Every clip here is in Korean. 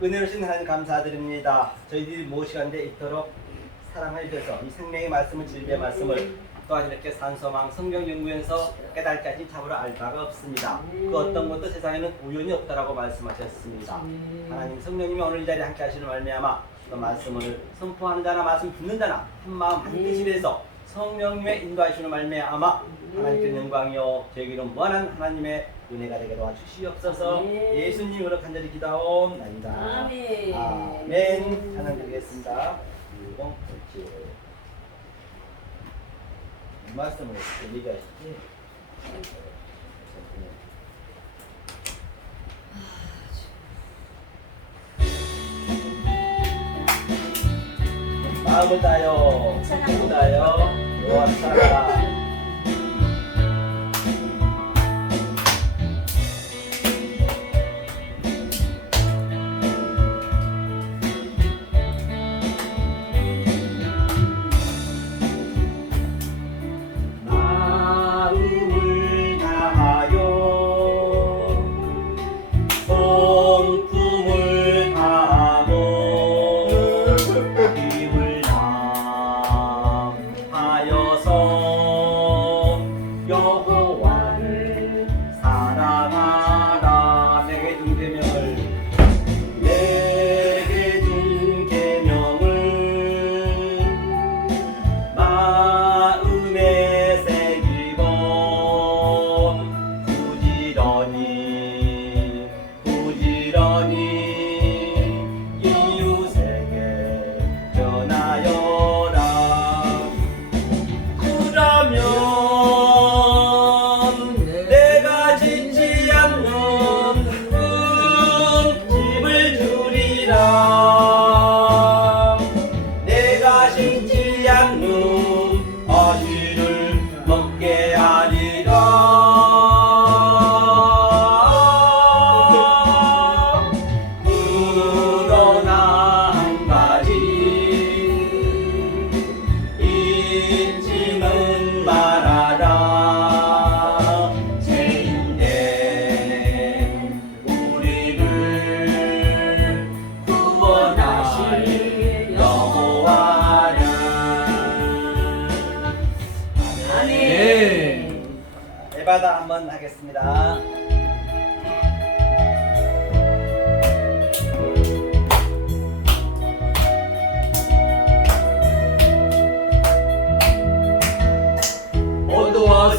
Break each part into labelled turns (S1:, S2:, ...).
S1: 은혜로 신 하나님 감사드립니다. 저희들이 무엇이간데 있도록 사랑해 주셔서 이 생명의 말씀을 진리의 말씀을 또한 이렇게 산소망 성경 연구에서 깨달지 않은 참으로 알 바가 없습니다. 그 어떤 것도 세상에는 우연이 없다라고 말씀하셨습니다. 하나님 성령님이 오늘 이 자리에 함께 하시는 말미암아 그 말씀을 선포하는 자나 말씀 듣는 자나 한 마음 한 뜻이 돼서 성령님의 인도하시는 말미암아 하나님께 영광이요. 저에게는 무한한 하나님의 은혜가 되게 도와주시옵소서.
S2: 아멘.
S1: 예수님으로 간절히 기도하옵나이다.
S2: 아멘.
S1: 아멘. 찬양 드리겠습니다. 그리고 그렇지 이 말씀을 얘기하시지 마음을 다요. 힘을 다요. 요한 살아 마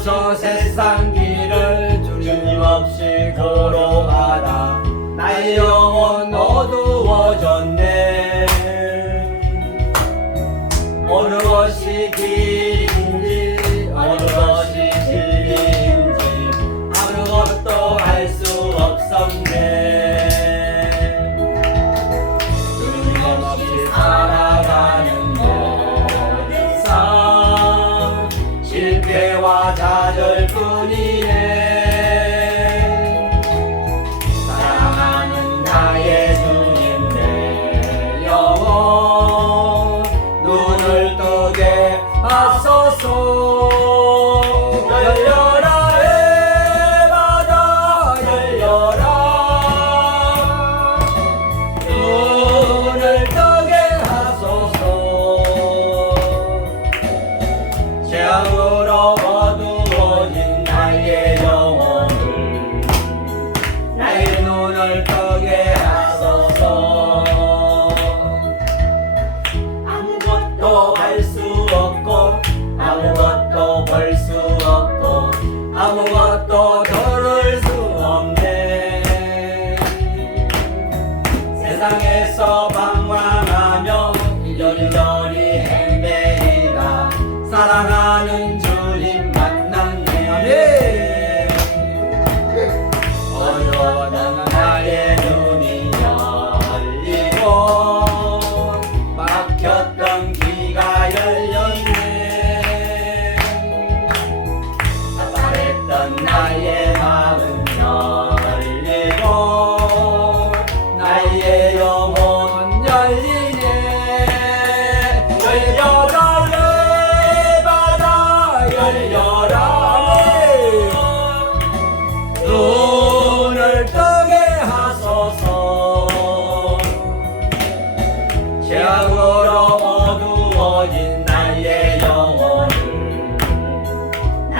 S1: 어두워서 세상 길을 주님 없이 걸어가다 나의 영혼 어두 좌절 뜨게 하소서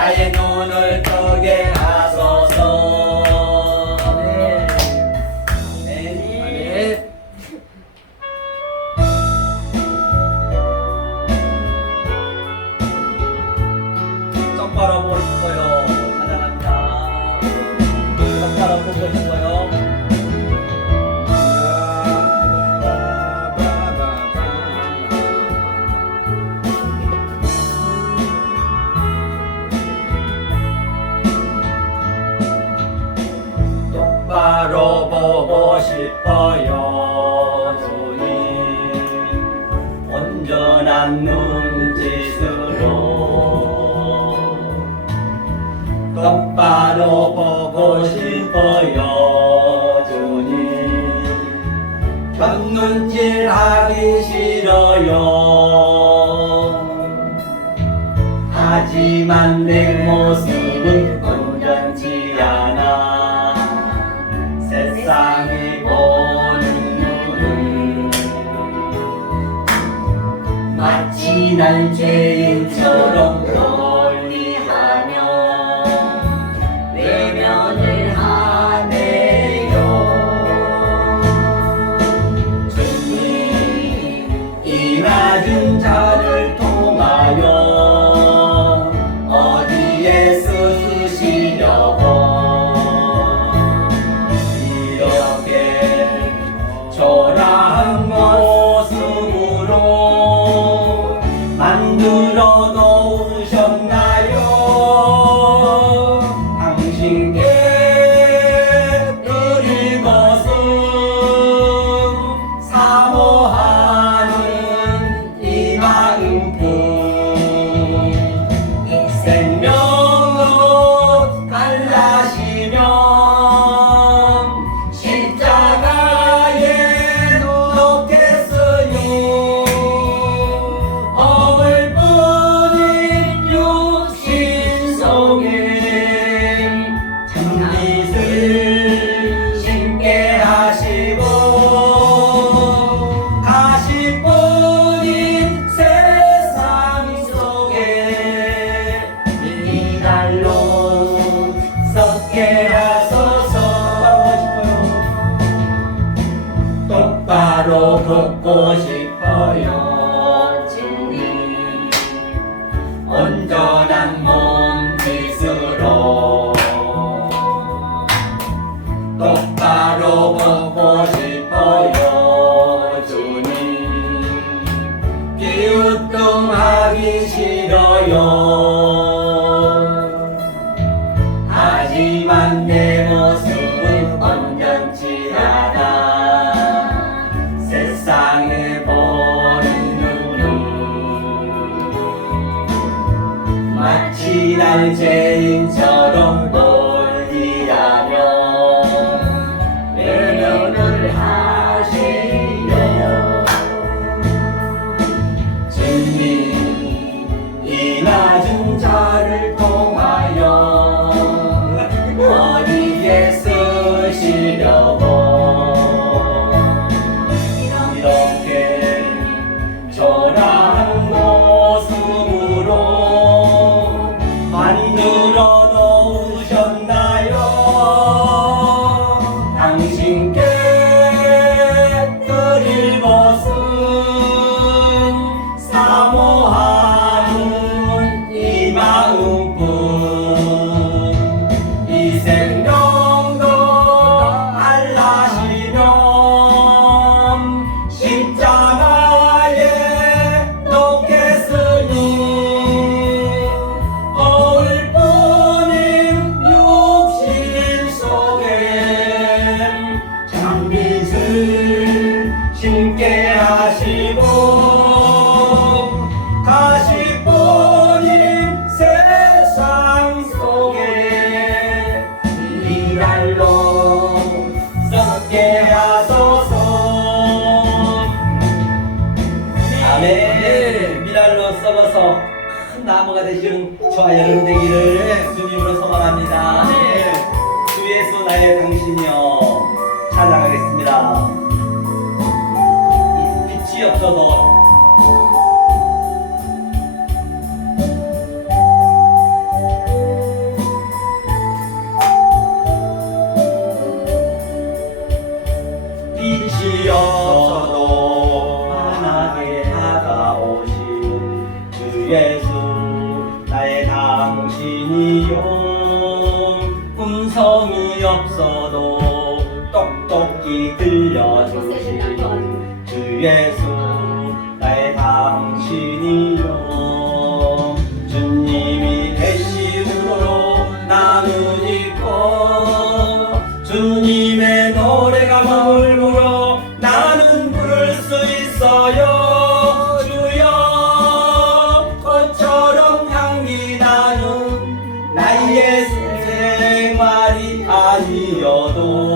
S1: 나의 눈을 뜨게 바로 보고 싶어요 주님. 온전한 눈짓으로 똑바로 보고 싶어요. 날 죄인처럼 나무가 되시는 저와 여러분 되기를 주님으로 소망합니다. 네. 주 예수 나의 당신이여 찾아가겠습니다. 빛이 없어서 없어도 환하게 다가오신 주 예수 이용 음성이 없어도 똑똑히 들려주신 주 예수 나의 생말이 아니어도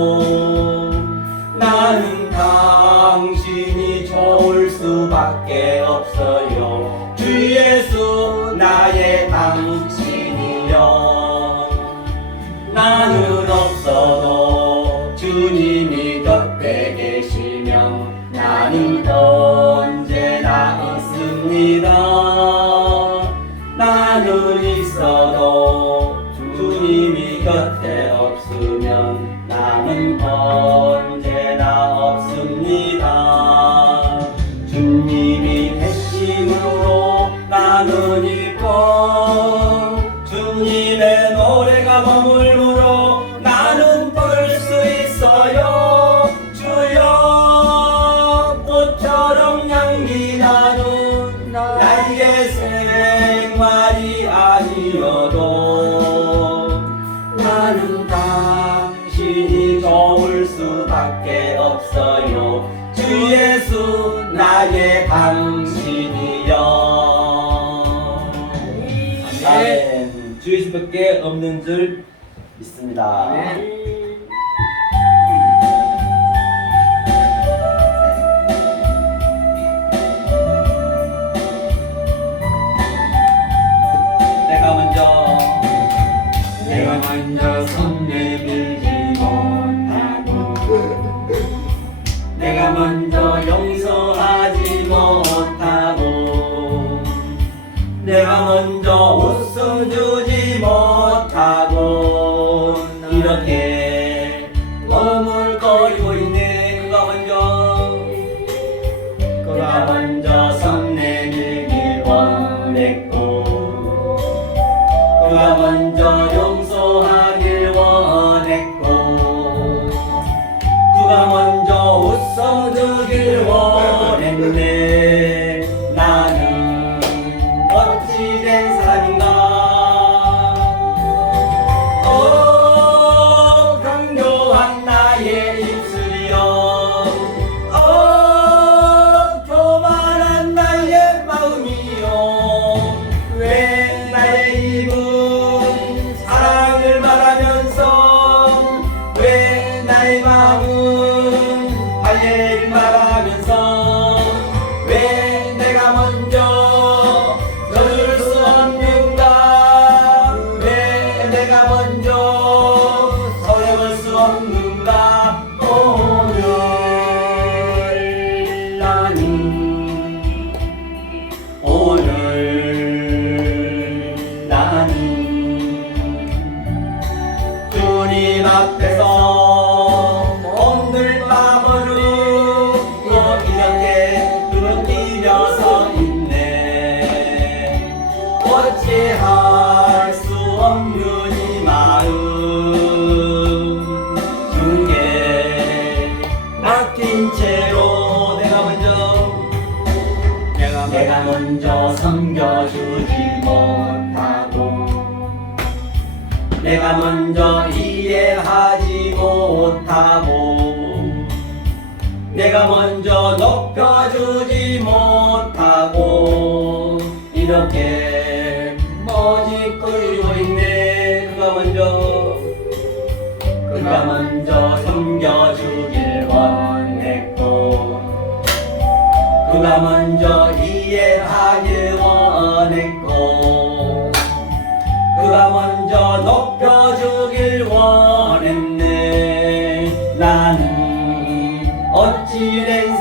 S1: 수밖에 없는 줄 믿습니다. 네. 내가 먼저 내가 먼저 내가 먼저 이해하지 못하고 내가 먼저 높여주지 못하고 이렇게 머지 끌고 있네. 그가 먼저 그가 먼저 숨겨주길 원했고 그가 먼저 이해하길 চিরে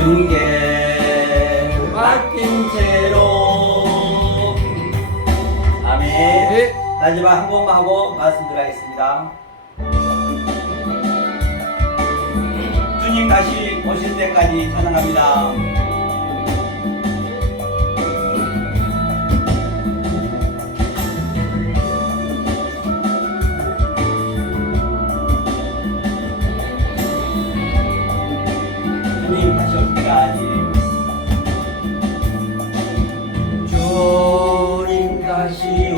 S1: 중계 맡긴 채로. 아멘.
S2: 네.
S1: 마지막 한 번만 하고 말씀드리겠습니다. 주님 다시 오실 때까지 찬양합니다. magia.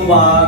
S1: uma